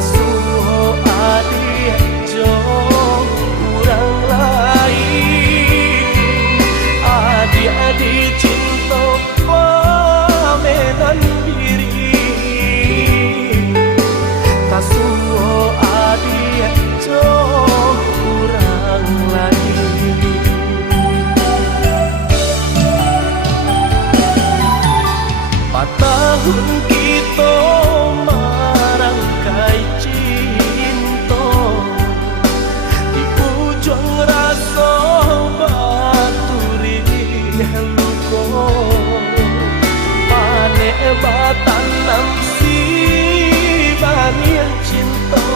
Tasuho adik jo urang lain, adik-adik cinta pamenan diri. Tasuho adik jo urang lain. Patahun kita marangkai cinta, di ujung rasa baturi luko, panek batan nam si banyak cinta.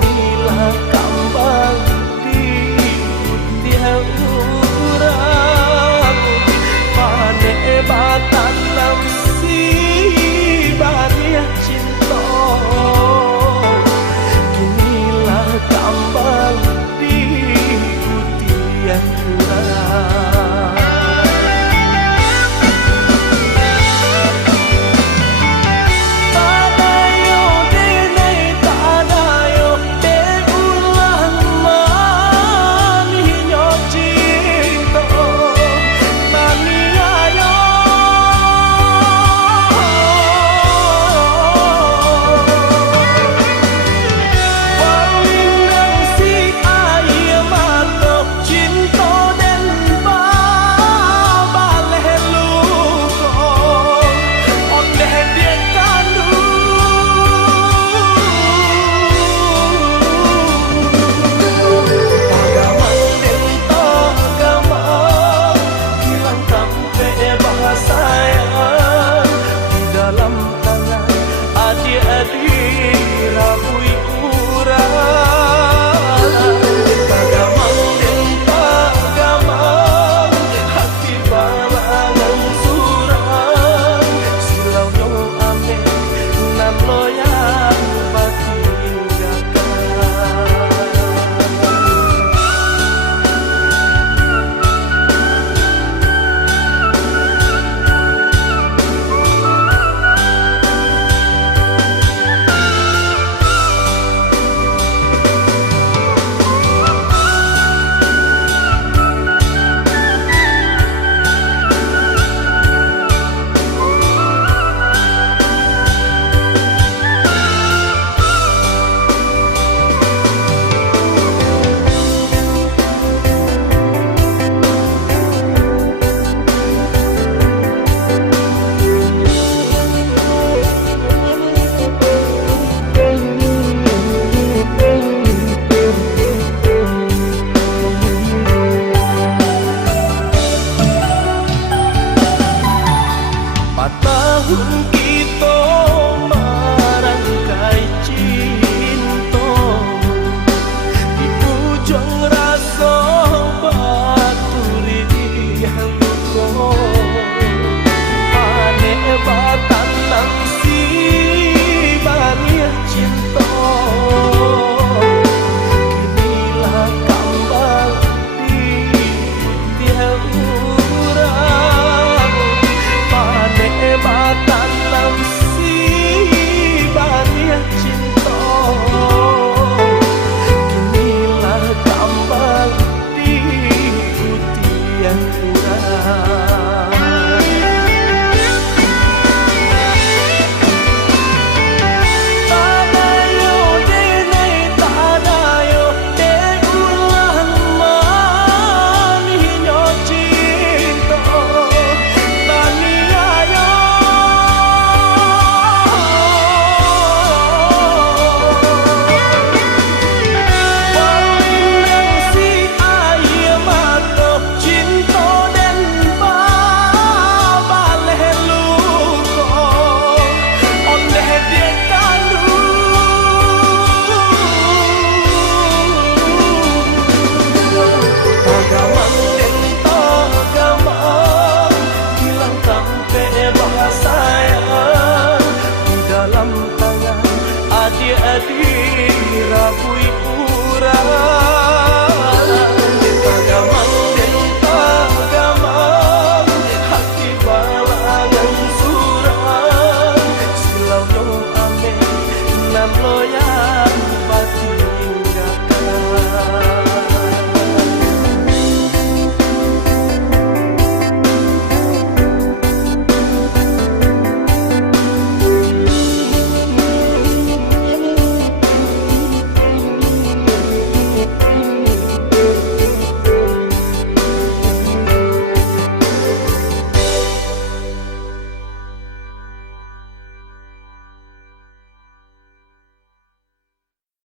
Kinilah kambang di putih urang, panek batan nam si banyak cinta. Kinilah kambang di putih urang. Tahun kita marangkai cinta, di ujung rasa baturi luko, panek batan nam si banyak cinta. Kinilah kambang di putih urang, panek batan nam si banyak cinta. Kinilah kambang di putih urang. Adik-adik rabui urang, tagamang den tagamang, hati balangan surang, silau no ame loyang